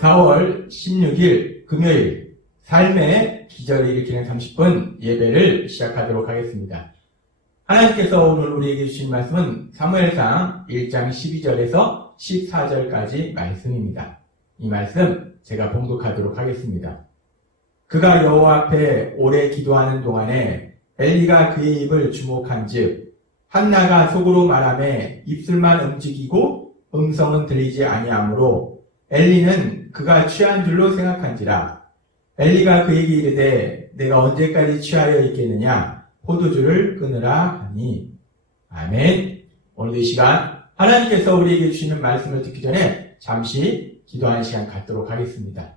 4월 16일 금요일 삶의 기적을 일으키는 30분 예배를 시작하도록 하겠습니다. 하나님께서 오늘 우리에게 주신 말씀은 사무엘상 1장 12절에서 14절까지 말씀입니다. 이 말씀 제가 봉독하도록 하겠습니다. 그가 여호와 앞에 오래 기도하는 동안에 엘리가 그의 입을 주목한즉 한나가 속으로 말하매 입술만 움직이고 음성은 들리지 아니하므로 엘리는 그가 취한 줄로 생각한지라. 엘리가 그에게 이르되 내가 언제까지 취하여 있겠느냐 포도주를 끊으라 하니. 아멘. 오늘도 이 시간 하나님께서 우리에게 주시는 말씀을 듣기 전에 잠시 기도하는 시간 갖도록 하겠습니다.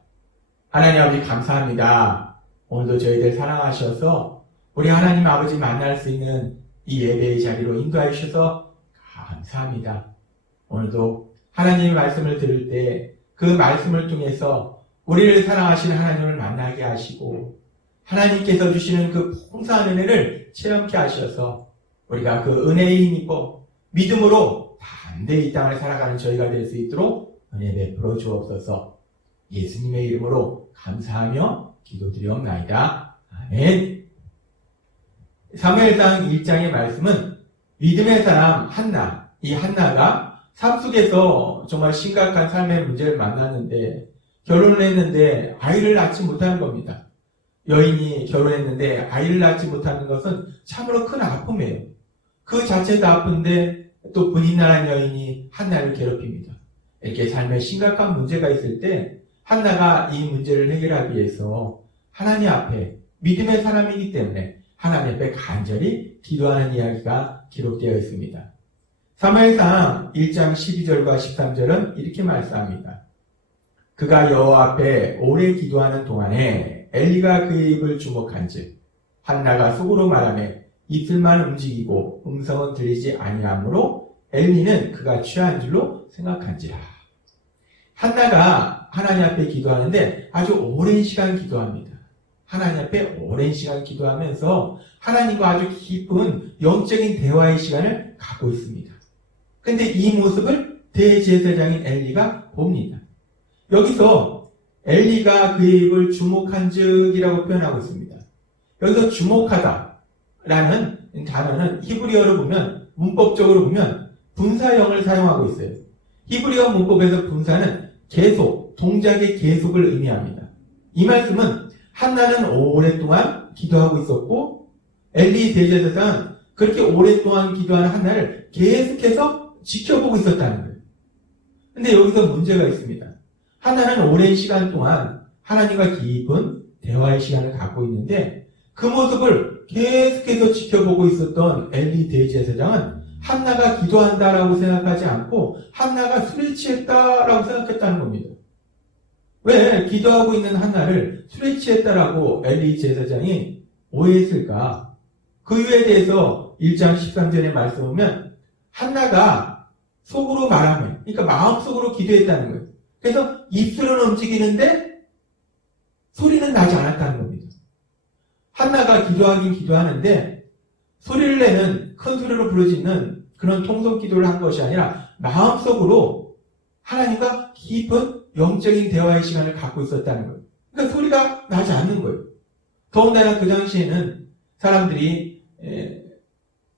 하나님 아버지 감사합니다. 오늘도 저희들 사랑하셔서 우리 하나님 아버지 만날 수 있는 이 예배의 자리로 인도해 주셔서 감사합니다. 오늘도 하나님의 말씀을 들을 때 그 말씀을 통해서 우리를 사랑하시는 하나님을 만나게 하시고 하나님께서 주시는 그 풍성한 은혜를 체험케 하셔서 우리가 그 은혜에 힘입어 믿음으로 담대히 이 땅을 살아가는 저희가 될 수 있도록 은혜 베풀어 주옵소서. 예수님의 이름으로 감사하며 기도드리옵나이다. 아멘. 사무엘상 1장의 말씀은 믿음의 사람 한나, 이 한나가 삶 속에서 정말 심각한 삶의 문제를 만났는데 결혼을 했는데 아이를 낳지 못하는 겁니다. 여인이 결혼했는데 아이를 낳지 못하는 것은 참으로 큰 아픔이에요. 그 자체도 아픈데 또 분인난한 여인이 한나를 괴롭힙니다. 이렇게 삶에 심각한 문제가 있을 때 한나가 이 문제를 해결하기 위해서 하나님 앞에 믿음의 사람이기 때문에 하나님 앞에 간절히 기도하는 이야기가 기록되어 있습니다. 사무엘상 1장 12절과 13절은 이렇게 말씀합니다. 그가 여호와 앞에 오래 기도하는 동안에 엘리가 그의 입을 주목한즉 한나가 속으로 말하매 입술만 움직이고 음성은 들리지 아니하므로 엘리는 그가 취한 줄로 생각한지라. 한나가 하나님 앞에 기도하는데 아주 오랜 시간 기도합니다. 하나님 앞에 오랜 시간 기도하면서 하나님과 아주 깊은 영적인 대화의 시간을 갖고 있습니다. 근데 이 모습을 대제사장인 엘리가 봅니다. 여기서 엘리가 그의 입을 주목한즉이라고 표현하고 있습니다. 여기서 주목하다라는 단어는 히브리어로 보면 문법적으로 보면 분사형을 사용하고 있어요. 히브리어 문법에서 분사는 계속, 동작의 계속을 의미합니다. 이 말씀은 한나는 오랫동안 기도하고 있었고 엘리 대제사장은 그렇게 오랫동안 기도하는 한나를 계속해서 지켜보고 있었다는 거예요. 근데 여기서 문제가 있습니다. 한나는 오랜 시간 동안 하나님과 깊은 대화의 시간을 갖고 있는데 그 모습을 계속해서 지켜보고 있었던 엘리 대제사장은 한나가 기도한다라고 생각하지 않고 한나가 술에 취했다라고 생각했다는 겁니다. 왜 기도하고 있는 한나를 술에 취했다라고 엘리 제사장이 오해했을까? 그 이유에 대해서 1장 13절에 말씀 보면 한나가 속으로 말하면, 그러니까 마음속으로 기도했다는 거예요. 그래서 입술은 움직이는데 소리는 나지 않았다는 겁니다. 한나가 기도하긴 기도하는데 소리를 내는, 큰 소리로 부르짖는 그런 통성 기도를 한 것이 아니라 마음속으로 하나님과 깊은 영적인 대화의 시간을 갖고 있었다는 거예요. 그러니까 소리가 나지 않는 거예요. 더군다나 그 당시에는 사람들이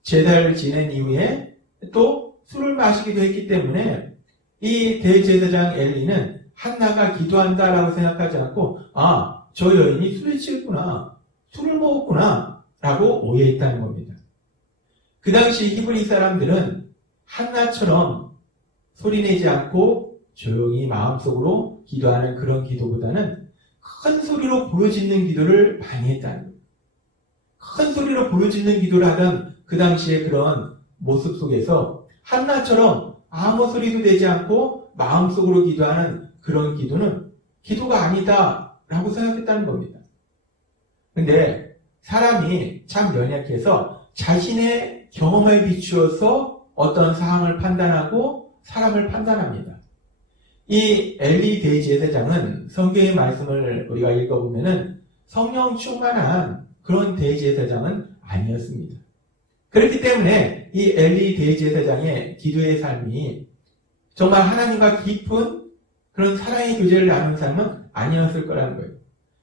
제사를 지낸 이후에 또 술을 마시기도 했기 때문에 이 대제사장 엘리는 한나가 기도한다라고 생각하지 않고 저 여인이 술에 취했구나, 술을 먹었구나 라고 오해했다는 겁니다. 그 당시 히브리 사람들은 한나처럼 소리내지 않고 조용히 마음속으로 기도하는 그런 기도보다는 큰 소리로 부르짖는 기도를 많이 했다는 거예요. 큰 소리로 부르짖는 기도를 하던 그 당시의 그런 모습 속에서 한나처럼 아무 소리도 내지 않고 마음속으로 기도하는 그런 기도는 기도가 아니다라고 생각했다는 겁니다. 근데 사람이 참 연약해서 자신의 경험에 비추어서 어떤 상황을 판단하고 사람을 판단합니다. 이 엘리 대제사장은 성경의 말씀을 우리가 읽어보면은 성령 충만한 그런 대제사장은 아니었습니다. 그렇기 때문에 이 엘리 대제사장의 기도의 삶이 정말 하나님과 깊은 그런 사랑의 교제를 나누는 삶은 아니었을 거라는 거예요.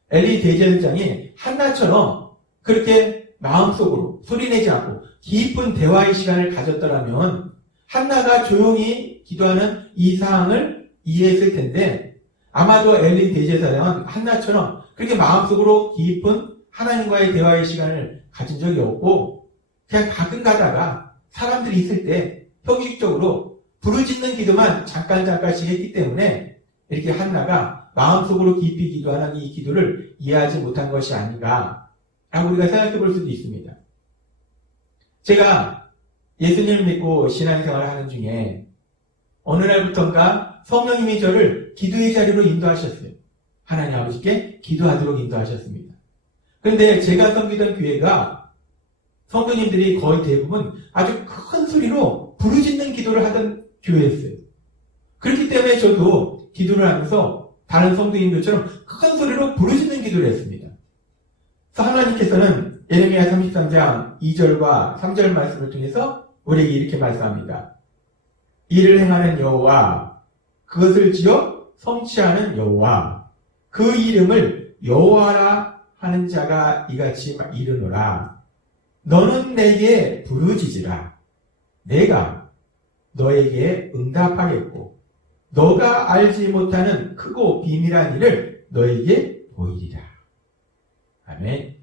엘리 대제사장이 한나처럼 그렇게 마음속으로 소리내지 않고 깊은 대화의 시간을 가졌더라면 한나가 조용히 기도하는 이 사항을 이해했을 텐데 아마도 엘리 대제사장은 한나처럼 그렇게 마음속으로 깊은 하나님과의 대화의 시간을 가진 적이 없고 그냥 가끔 가다가 사람들이 있을 때 형식적으로 부르짖는 기도만 잠깐씩 했기 때문에 이렇게 한나가 마음속으로 깊이 기도하는 이 기도를 이해하지 못한 것이 아닌가 라고 우리가 생각해 볼 수도 있습니다. 제가 예수님을 믿고 신앙생활을 하는 중에 어느 날부턴가 성령님이 저를 기도의 자리로 인도하셨어요. 하나님 아버지께 기도하도록 인도하셨습니다. 그런데 제가 섬기던 교회가 성도님들이 거의 대부분 아주 큰 소리로 부르짖는 기도를 하던 교회였어요. 그렇기 때문에 저도 기도를 하면서 다른 성도님들처럼 큰 소리로 부르짖는 기도를 했습니다. 그래서 하나님께서는 예레미야 33장 2절과 3절 말씀을 통해서 우리에게 이렇게 말씀합니다. 이를 행하는 여호와, 그것을 지어 성취하는 여호와, 그 이름을 여호와라 하는 자가 이같이 이르노라. 너는 내게 부르짖으라. 내가 너에게 응답하겠고 너가 알지 못하는 크고 비밀한 일을 너에게 보이리라. 아멘.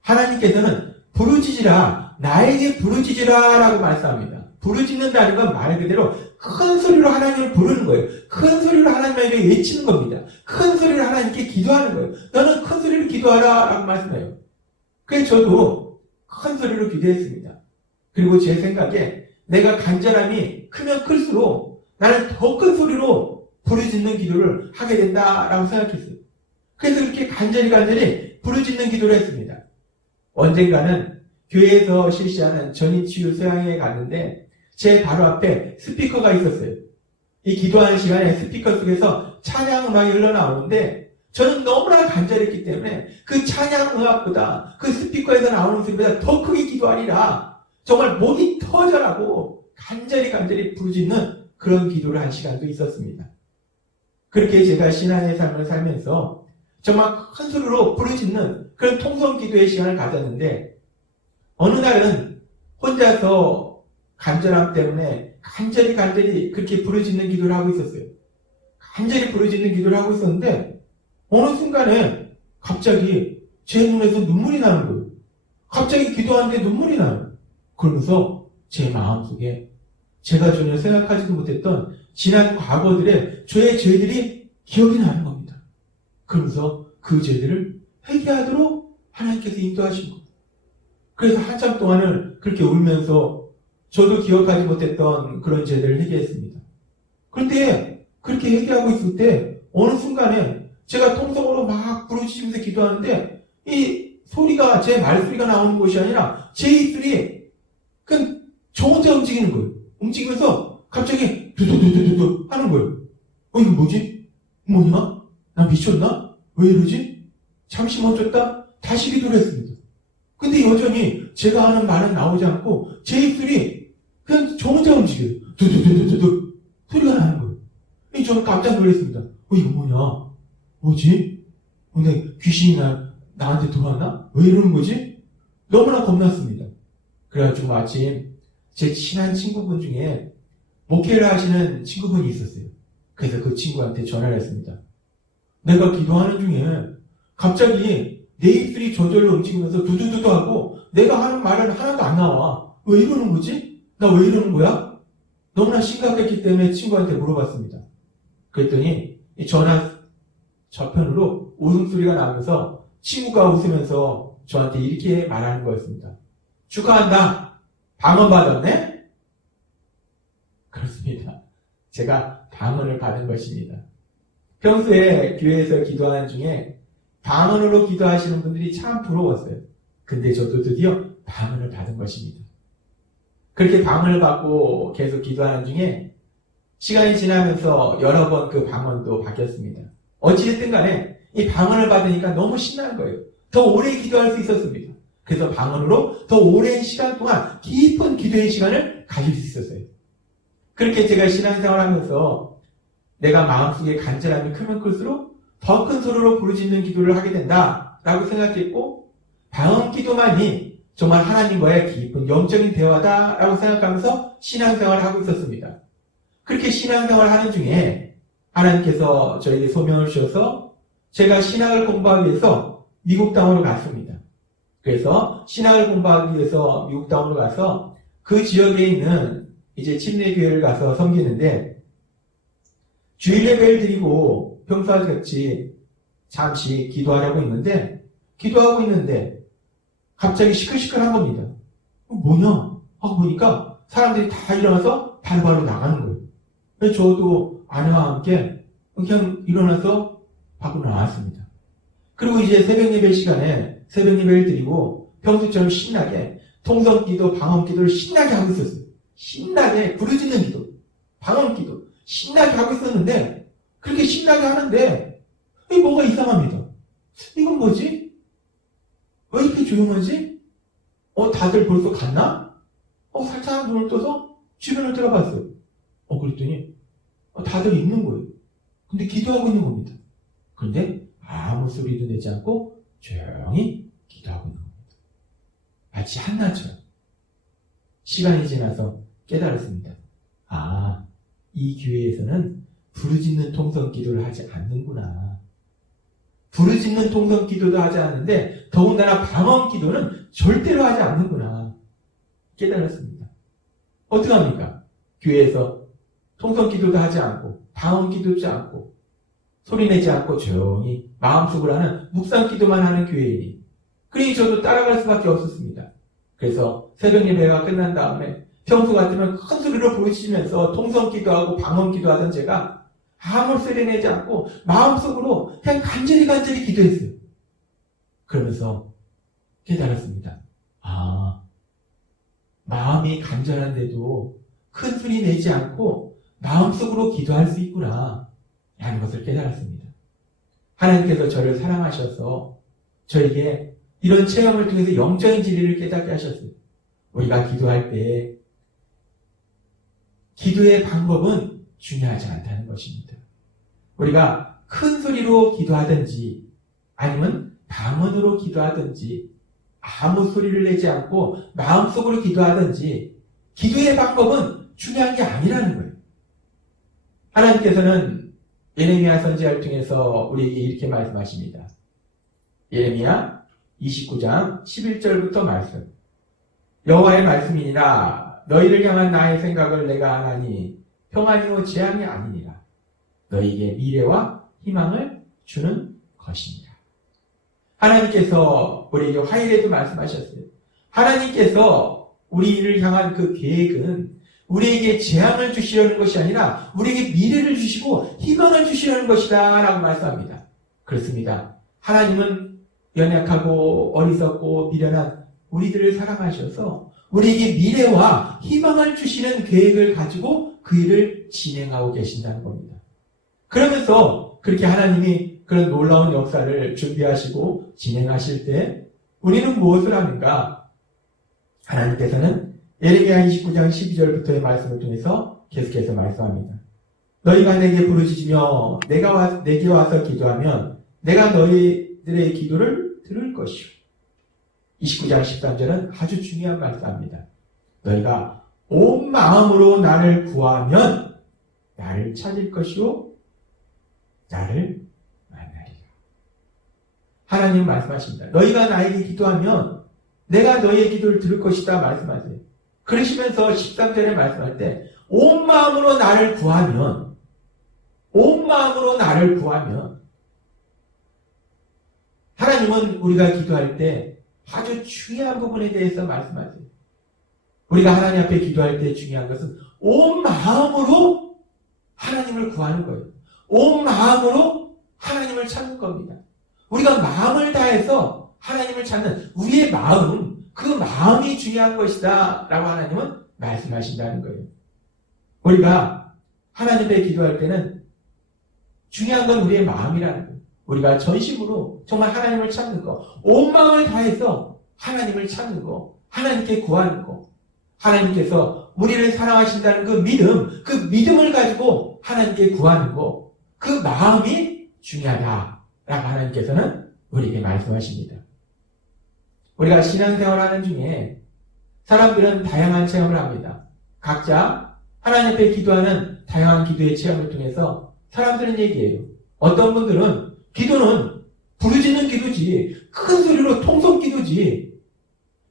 하나님께서는 부르짖으라, 나에게 부르짖으라 라고 말씀합니다. 부르짖는다는 건 말 그대로 큰 소리로 하나님을 부르는 거예요. 큰 소리로 하나님에게 외치는 겁니다. 큰 소리로 하나님께 기도하는 거예요. 너는 큰 소리로 기도하라 라고 말씀해요. 그래서 저도 큰 소리로 기도했습니다. 그리고 제 생각에 내가 간절함이 크면 클수록 나는 더 큰 소리로 부르짖는 기도를 하게 된다라고 생각했어요. 그래서 그렇게 간절히 부르짖는 기도를 했습니다. 언젠가는 교회에서 실시하는 전인치유 수양회에 갔는데 제 바로 앞에 스피커가 있었어요. 이 기도하는 시간에 스피커 속에서 찬양 음악이 흘러나오는데 저는 너무나 간절했기 때문에 그 찬양 음악보다 그 스피커에서 나오는 소리보다 더 크게 기도하리라. 정말 목이 터져라고 간절히 부르짖는 그런 기도를 한 시간도 있었습니다. 그렇게 제가 신앙의 삶을 살면서 정말 큰 소리로 부르짖는 그런 통성 기도의 시간을 가졌는데 어느 날은 혼자서 간절함 때문에 간절히 그렇게 부르짖는 기도를 하고 있었어요. 간절히 부르짖는 기도를 하고 있었는데 어느 순간에 갑자기 제 눈에서 눈물이 나는 거예요. 갑자기 기도하는데 눈물이 나요. 그러면서 제 마음속에 제가 전혀 생각하지도 못했던 지난 과거들의 저의 죄들이 기억이 나는 겁니다. 그러면서 그 죄들을 회개하도록 하나님께서 인도하신 겁니다. 그래서 한참 동안을 그렇게 울면서 저도 기억하지 못했던 그런 죄들을 회개했습니다. 그런데 그렇게 회개하고 있을 때 어느 순간에 제가 통성으로 막 부르짖으면서 기도하는데 이 소리가 제 말소리가 나오는 것이 아니라 제 입술이 그냥 저 혼자 움직이는 거예요. 움직이면서 갑자기 두두두두두 하는 거예요. 이거 뭐지? 뭐냐? 나 미쳤나? 왜 이러지? 잠시 멈췄다 다시 기도를 했습니다. 근데 여전히 제가 하는 말은 나오지 않고 제 입술이 그냥 저 혼자 움직여요. 두두두두두 소리가 나는 거예요. 저는 깜짝 놀랐습니다. 이거 뭐냐? 뭐지? 근데 귀신이 나한테 들어왔나? 왜 이러는 거지? 너무나 겁났습니다. 그래가지고 마침 제 친한 친구분 중에 목회를 하시는 친구분이 있었어요. 그래서 그 친구한테 전화를 했습니다. 내가 기도하는 중에 갑자기 내 입술이 저절로 움직이면서 두두두두 하고 내가 하는 말은 하나도 안 나와. 왜 이러는 거지? 나 왜 이러는 거야? 너무나 심각했기 때문에 친구한테 물어봤습니다. 그랬더니 이 전화 저편으로 웃음소리가 나면서 친구가 웃으면서 저한테 이렇게 말하는 거였습니다. 축하한다. 방언 받았네? 그렇습니다. 제가 방언을 받은 것입니다. 평소에 교회에서 기도하는 중에 방언으로 기도하시는 분들이 참 부러웠어요. 근데 저도 드디어 방언을 받은 것입니다. 그렇게 방언을 받고 계속 기도하는 중에 시간이 지나면서 여러 번 그 방언도 바뀌었습니다. 어찌됐든 간에 이 방언을 받으니까 너무 신나는 거예요. 더 오래 기도할 수 있었습니다. 그래서 방언으로 더 오랜 시간 동안 깊은 기도의 시간을 가질 수 있었어요. 그렇게 제가 신앙생활을 하면서 내가 마음속에 간절함이 크면 클수록 더 큰 소리로 부르짖는 기도를 하게 된다라고 생각했고, 방언 기도만이 정말 하나님과의 깊은 영적인 대화다라고 생각하면서 신앙생활을 하고 있었습니다. 그렇게 신앙생활을 하는 중에 하나님께서 저에게 소명을 주셔서 제가 신학을 공부하기 위해서 미국 땅으로 갔습니다. 그래서 신학을 공부하기 위해서 미국 땅으로 가서 그 지역에 있는 이제 침례교회를 가서 섬기는데, 주일 예배를 드리고 평소와 같이 잠시 기도하고 있는데 갑자기 시끌시끌한 겁니다. 뭐냐? 하고 보니까 사람들이 다 일어나서 바로바로 나가는 거예요. 그래서 저도 아내와 함께 그냥 일어나서 밖으로 나왔습니다. 그리고 이제 새벽 예배 시간에 새벽 예배를 드리고 평소처럼 신나게 통성기도, 방언기도를 신나게 하고 있었어요. 신나게 부르짖는 기도, 방언기도 신나게 하고 있었는데, 그렇게 신나게 하는데 뭔가 이상합니다. 이건 뭐지? 왜 이렇게 조용하지? 다들 벌써 갔나? 살짝 눈을 떠서 주변을 들어봤어요. 그랬더니 다들 있는 거예요. 근데 기도하고 있는 겁니다. 그런데 아무 소리도 내지 않고 조용히 기도하고 있는 겁니다. 마치 한나처럼. 시간이 지나서 깨달았습니다. 이 교회에서는 부르짖는 통성 기도를 하지 않는구나. 부르짖는 통성 기도도 하지 않는데 더군다나 방언 기도는 절대로 하지 않는구나. 깨달았습니다. 어떻게 합니까? 교회에서 통성 기도도 하지 않고 방언 기도도 하지 않고 소리내지 않고 조용히 마음속으로 하는 묵상 기도만 하는 교회이니, 그러니 저도 따라갈 수밖에 없었습니다. 그래서 새벽 예배가 끝난 다음에 평소 같으면 큰 소리로 부르짖으면서 통성 기도하고 방언 기도하던 제가 아무 소리 내지 않고 마음속으로 그냥 간절히 기도했어요. 그러면서 깨달았습니다. 마음이 간절한데도 큰 소리 내지 않고 마음속으로 기도할 수 있구나 라는 것을 깨달았습니다. 하나님께서 저를 사랑하셔서 저에게 이런 체험을 통해서 영적인 진리를 깨닫게 하셨어요. 우리가 기도할 때 기도의 방법은 중요하지 않다는 것입니다. 우리가 큰 소리로 기도하든지 아니면 방언으로 기도하든지 아무 소리를 내지 않고 마음속으로 기도하든지 기도의 방법은 중요한 게 아니라는 거예요. 하나님께서는 예레미야 선지자를 통해서 우리에게 이렇게 말씀하십니다. 예레미야 29장 11절부터 말씀. 여호와의 말씀이니라 너희를 향한 나의 생각을 내가 아나니 평안이요 재앙이 아니니라. 너희에게 미래와 희망을 주는 것이니라. 하나님께서 우리에게 화요일에도 말씀하셨어요. 하나님께서 우리를 향한 그 계획은 우리에게 재앙을 주시려는 것이 아니라 우리에게 미래를 주시고 희망을 주시려는 것이다 라고 말씀합니다. 그렇습니다. 하나님은 연약하고 어리석고 미련한 우리들을 사랑하셔서 우리에게 미래와 희망을 주시는 계획을 가지고 그 일을 진행하고 계신다는 겁니다. 그러면서 그렇게 하나님이 그런 놀라운 역사를 준비하시고 진행하실 때 우리는 무엇을 하는가? 하나님께서는 예레미야 29장 12절부터의 말씀을 통해서 계속해서 말씀합니다. 너희가 내게 부르짖으며 내게 와서 기도하면 내가 너희들의 기도를 들을 것이요. 29장 13절은 아주 중요한 말씀입니다. 너희가 온 마음으로 나를 구하면 나를 찾을 것이요 나를 만나리라. 하나님 말씀하십니다. 너희가 나에게 기도하면 내가 너희의 기도를 들을 것이다 말씀하세요. 그러시면서 13절에 말씀할 때 온 마음으로 나를 구하면 하나님은 우리가 기도할 때 아주 중요한 부분에 대해서 말씀하세요. 우리가 하나님 앞에 기도할 때 중요한 것은 온 마음으로 하나님을 구하는 거예요. 온 마음으로 하나님을 찾는 겁니다. 우리가 마음을 다해서 하나님을 찾는 우리의 마음, 그 마음이 중요한 것이다 라고 하나님은 말씀하신다는 거예요. 우리가 하나님 앞에 기도할 때는 중요한 건 우리의 마음이라는 거예요. 우리가 전심으로 정말 하나님을 찾는 거, 온 마음을 다해서 하나님을 찾는 거, 하나님께 구하는 거, 하나님께서 우리를 사랑하신다는 그 믿음을 가지고 하나님께 구하는 거, 그 마음이 중요하다라고 하나님께서는 우리에게 말씀하십니다. 우리가 신앙생활하는 중에 사람들은 다양한 체험을 합니다. 각자 하나님 앞에 기도하는 다양한 기도의 체험을 통해서 사람들은 얘기해요. 어떤 분들은 기도는 부르짖는 기도지, 큰 소리로 통성 기도지,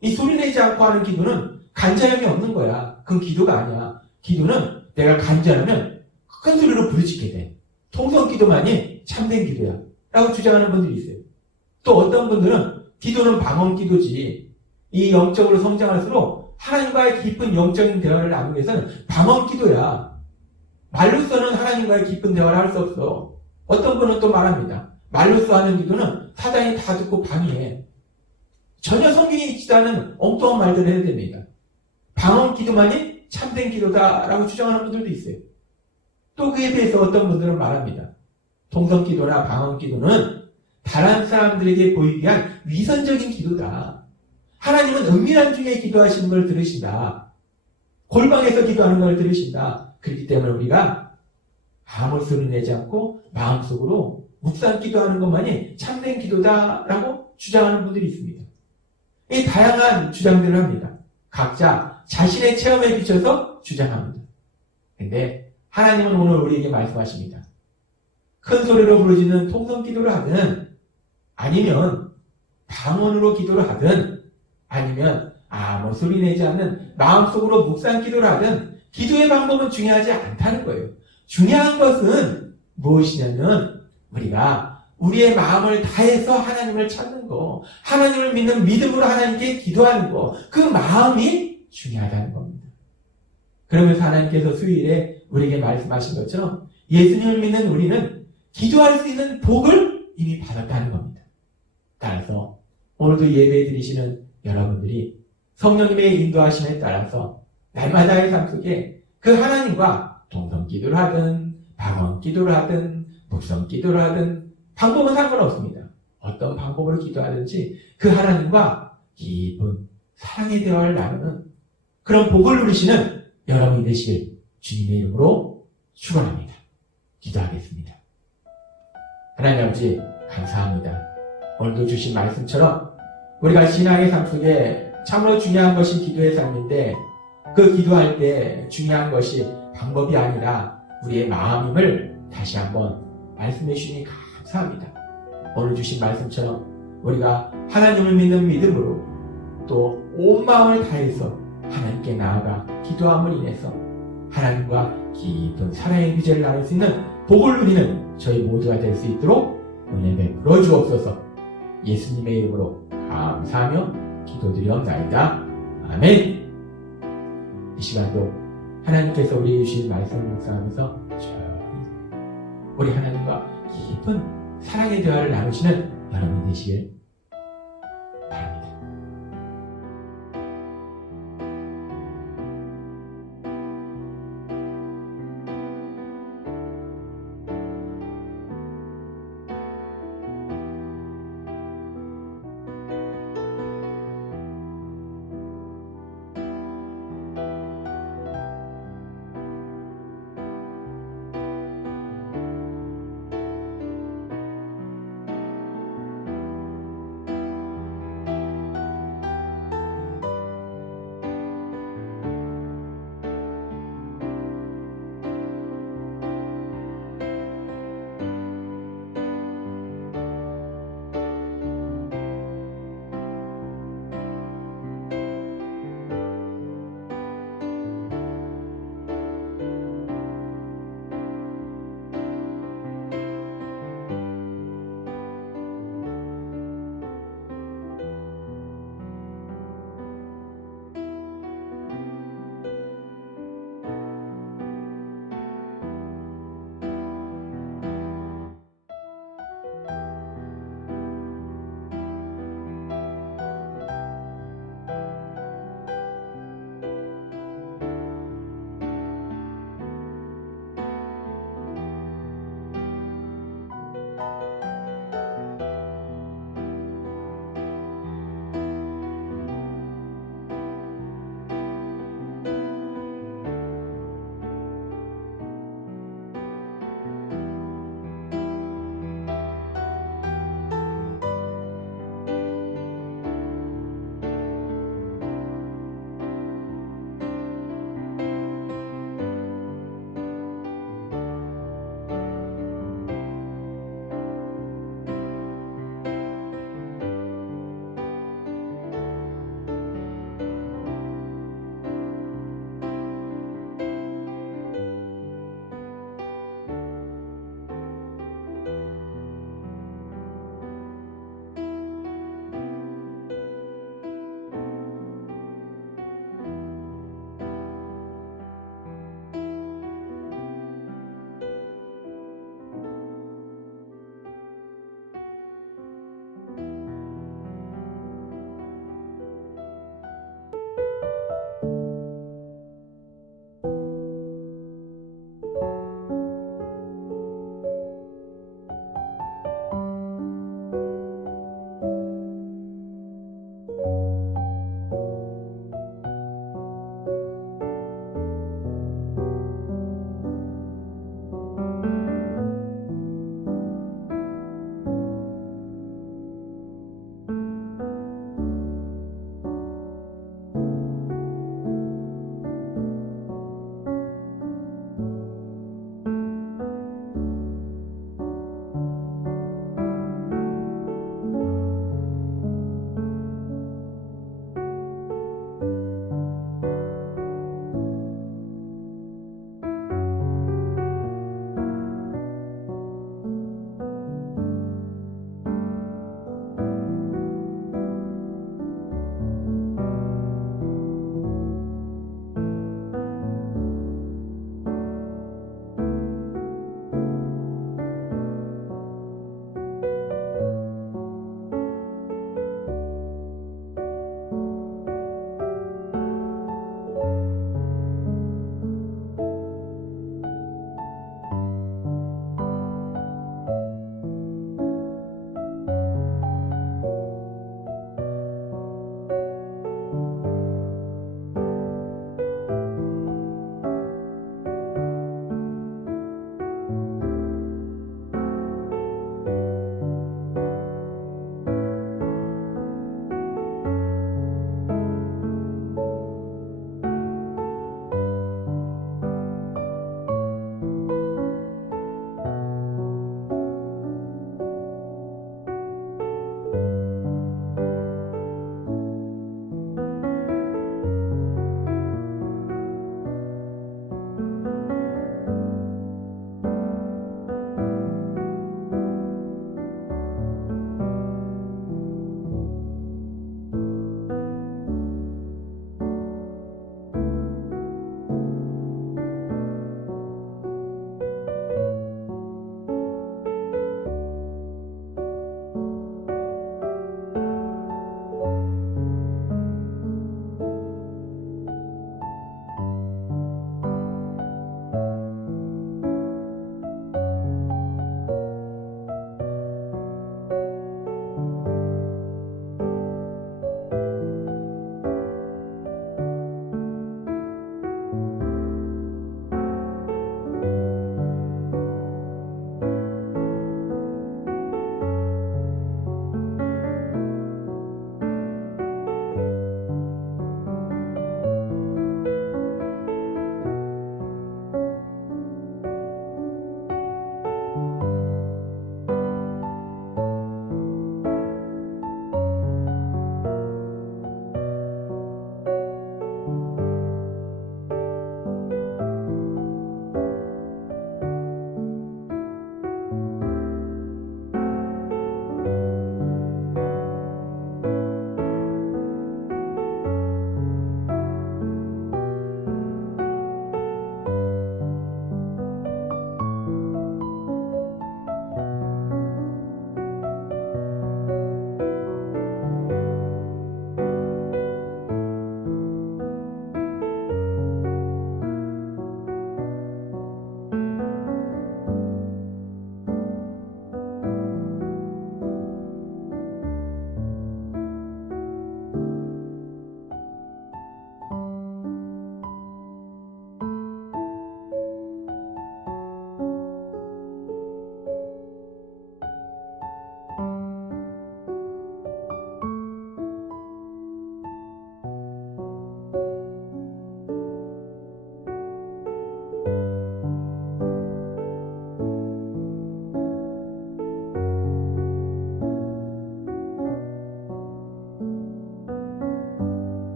이 소리 내지 않고 하는 기도는 간절함이 없는 거야. 그건 기도가 아니야. 기도는 내가 간절하면 큰 소리로 부르짖게 돼. 통성 기도만이 참된 기도야. 라고 주장하는 분들이 있어요. 또 어떤 분들은 기도는 방언 기도지, 이 영적으로 성장할수록 하나님과의 깊은 영적인 대화를 나누기 위해서는 방언 기도야. 말로서는 하나님과의 깊은 대화를 할 수 없어. 어떤 분은 또 말합니다. 말로써 하는 기도는 사단이 다 듣고 방해해. 전혀 성경에 있지 않은 엉뚱한 말들을 해야 됩니다. 방언 기도만이 참된 기도다라고 주장하는 분들도 있어요. 또 그에 비해서 어떤 분들은 말합니다. 통성 기도나 방언 기도는 다른 사람들에게 보이기 위한 위선적인 기도다. 하나님은 은밀한 중에 기도하시는 걸 들으신다. 골방에서 기도하는 걸 들으신다. 그렇기 때문에 우리가 아무 소리 내지 않고 마음속으로 묵상 기도하는 것만이 참된 기도다라고 주장하는 분들이 있습니다. 이 다양한 주장들을 합니다. 각자 자신의 체험에 비춰서 주장합니다. 근데 하나님은 오늘 우리에게 말씀하십니다. 큰 소리로 부르짖는 통성 기도를 하든, 아니면 방언으로 기도를 하든, 아니면 아무 소리 내지 않는 마음속으로 묵상 기도를 하든 기도의 방법은 중요하지 않다는 거예요. 중요한 것은 무엇이냐면 우리가 우리의 마음을 다해서 하나님을 찾는 거, 하나님을 믿는 믿음으로 하나님께 기도하는 거, 그 마음이 중요하다는 겁니다. 그러면서 하나님께서 수요일에 우리에게 말씀하신 것처럼 예수님을 믿는 우리는 기도할 수 있는 복을 이미 받았다는 겁니다. 따라서 오늘도 예배 드리시는 여러분들이 성령님의 인도하심에 따라서 날마다의 삶 속에 그 하나님과 동성 기도를 하든 방언 기도를 하든 묵상 기도를 하든 방법은 상관없습니다. 어떤 방법으로 기도하든지 그 하나님과 깊은 사랑의 대화를 나누는 그런 복을 누리시는 여러분이 되시길 주님의 이름으로 축원합니다. 기도하겠습니다. 하나님 아버지 감사합니다. 오늘도 주신 말씀처럼 우리가 신앙의 삶 속에 참으로 중요한 것이 기도의 삶인데, 그 기도할 때 중요한 것이 방법이 아니라 우리의 마음임을 다시 한번 말씀해 주시니 감사합니다. 오늘 주신 말씀처럼 우리가 하나님을 믿는 믿음으로 또 온 마음을 다해서 하나님께 나아가 기도함을 인해서 하나님과 깊은 사랑의 교제를 나눌 수 있는 복을 누리는 저희 모두가 될 수 있도록 은혜 베풀어 주옵소서. 예수님의 이름으로 감사하며 기도드리옵나이다. 아멘. 이 시간도 하나님께서 우리에게 주신 말씀을 묵상하면서 우리 하나님과 깊은 사랑의 대화를 나누시는 여러분 되시길